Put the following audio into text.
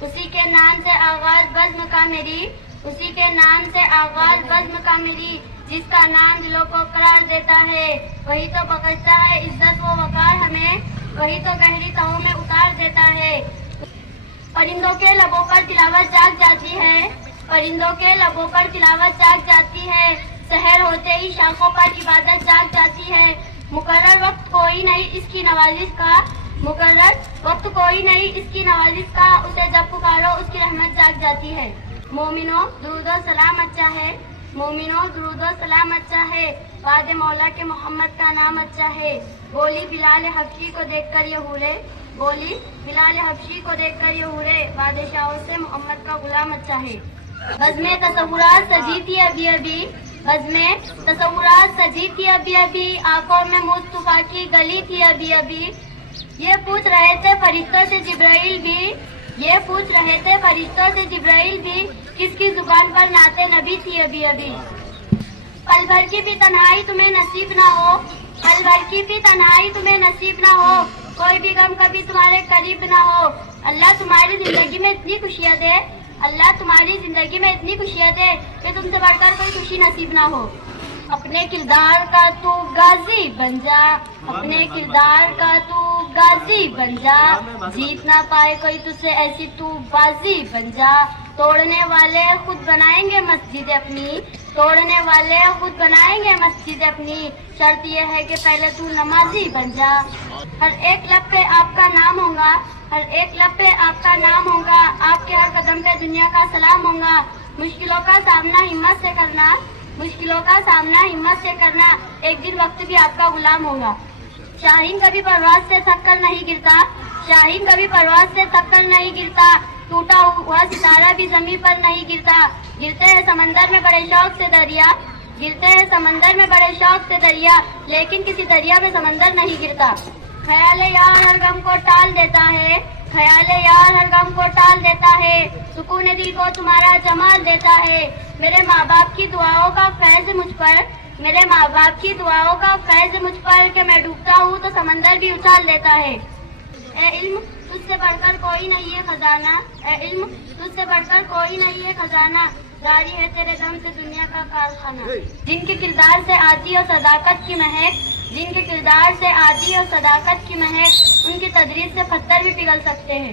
اسی کے نام سے آغاز بزم کا میری، اسی کے نام سے آغاز بزم کا میری، جس کا نام دلوں کو قرار دیتا ہے، وہی تو بخشتا ہے عزت و وقار ہمیں، وہی تو گہری تہوں میں اتار دیتا ہے۔ پرندوں کے لبوں پر تلاوت جاگ جاتی ہے، پرندوں کے لبوں پر تلاوت جاگ جاتی ہے، سحر ہوتے ہی شاخوں پر عبادت جاگ جاتی ہے۔ مقرر وقت کوئی نہیں اس کی نوازش کا، مقرر وقت کوئی نہیں اس کی نوازش کا، اسے جب پکارو اس کی رحمت جاگ جاتی ہے۔ مومنوں درود و سلام اچھا ہے، مومنوں درود و سلام اچھا ہے، وعد مولا کے محمد کا نام اچھا ہے۔ بولی بلال حبشی کو دیکھ کر یہ حورے، بولی بلال حبشی کو دیکھ کر یہ حورے، بادشاہوں سے محمد کا غلام اچھا ہے۔ بزمِ تصورات سجی تھی ابھی ابھی، بزمِ تصورات سجی تھی ابھی ابھی، آنکھوں میں مصطفیٰ کی گلی تھی ابھی ابھی، یہ پوچھ رہے تھے فرشتوں سے جبرائیل بھی، یہ پوچھ رہے تھے فرشتوں سے جبرائیل بھی، کس کی زبان پر نعت نبی تھی ابھی ابھی۔ پل بھر کی بھی تنہائی تمہیں نصیب نہ ہو، پل بھر کی بھی تنہائی تمہیں نصیب نہ ہو، کوئی بھی غم کبھی تمہارے قریب نہ ہو، اللہ تمہاری زندگی میں اتنی خوشیاں دے، اللہ تمہاری زندگی میں اتنی خوشیاں دے کہ تم سے بڑھ کر کوئی خوشی نصیب نہ ہو۔ اپنے کردار کا تو غازی بن جا، اپنے کردار کا تو غازی بن جا، جیت نہ پائے کوئی تجھ سے ایسی تو بازی بن جا، توڑنے والے خود بنائیں گے مسجد اپنی، توڑنے والے خود بنائیں گے مسجد اپنی، شرط یہ ہے کہ پہلے تو نمازی بن جا۔ ہر ایک لب پہ آپ کا نام ہوگا، ہر ایک لب پہ آپ کا نام ہوگا، آپ کے ہر قدم پہ دنیا کا سلام ہوگا، مشکلوں کا سامنا ہمت سے کرنا، مشکلوں کا سامنا ہمت سے کرنا، ایک دن وقت بھی آپ کا غلام ہوگا۔ شاہین کبھی پرواز سے تھک کر نہیں گرتا، شاہین کبھی پرواز سے تھک کر نہیں گرتا، ٹوٹا ہوا ستارہ بھی زمین پر نہیں گرتا، گرتے ہیں سمندر میں بڑے شوق سے دریا، گرتے ہیں سمندر میں بڑے شوق سے دریا، لیکن کسی دریا میں سمندر نہیں گرتا۔ خیال یار ہر غم کو ٹال دیتا ہے، خیال یار ہر غم کو ٹال دیتا ہے، سکون دل کو تمہارا جمال دیتا ہے، میرے ماں باپ کی دعاؤں کا فیض مجھ پر، میرے ماں باپ کی دعاؤں کا فیض مجھ پر، کہ میں ڈوبتا ہوں تو سمندر بھی اچھال دیتا ہے۔ اے علم تجھ سے بڑھ کر کوئی نہیں ہے خزانہ، اے علم تجھ سے بڑھ کر کوئی نہیں ہے خزانہ، جاری ہے تیرے دم سے دنیا کا کارخانہ۔ جن کے کردار سے آتی اور صداقت کی مہک، جن کے کردار سے آتی اور صداقت کی مہک، ان کی تدریس سے پتھر بھی پگھل سکتے ہیں۔